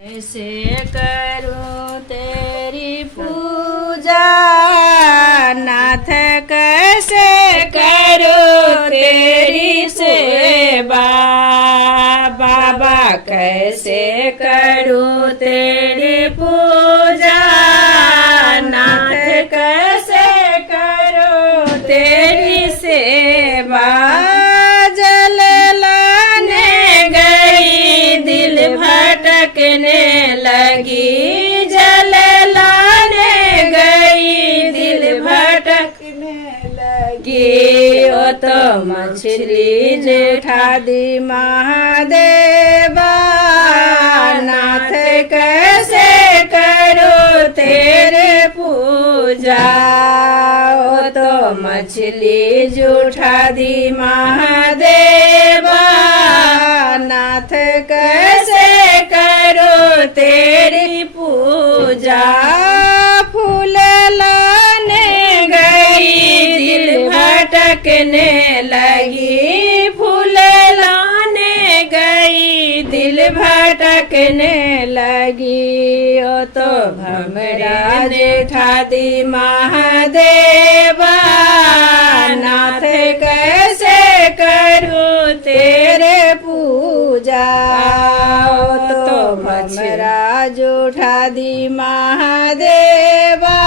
कैसे करूं तेरी पूजा नाथ, कैसे करूं तेरी सेवा बाबा, कैसे करूं तेरी पूजा नाथ, कैसे करूं तेरी सेवा। जल लाने गई दिल भटकने लगी, जल लाने गई दिल भटकने लगी। ओ तो मछली जेठा दी महादेवा नाथ, कैसे करो तेरे पूजा। ओ तो मछली जूठा दी महादेवा नाथ, कैसे करो तेरी पूजा। फूल लाने गई दिल भटकने लगी, फूल लाने गई दिल भटकने लगी। ओ तो भमरा जेठा दी महादेवा नाथ, कैसे करूं तेरे पूजा। ओ तो भमरा जेठा दी महादेवा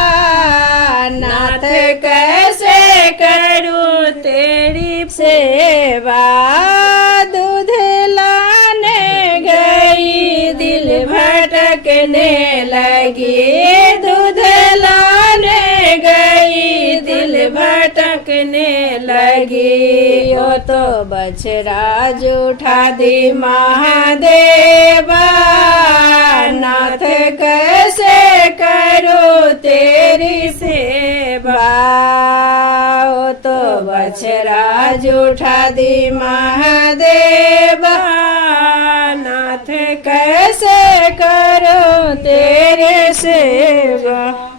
नाथ, कैसे करूं तेरी सेवा। दूध लाने गई दिल भटकने लगी, दूध लाने गई दिल भटकने लगी। ओ तो बछड़ा जूठा दी महादेवा नाथ, कैसे करो तेरी सेवा। ओ तो बछड़ा जूठा दी महादेवा नाथ, कैसे करो तेरे सेवा।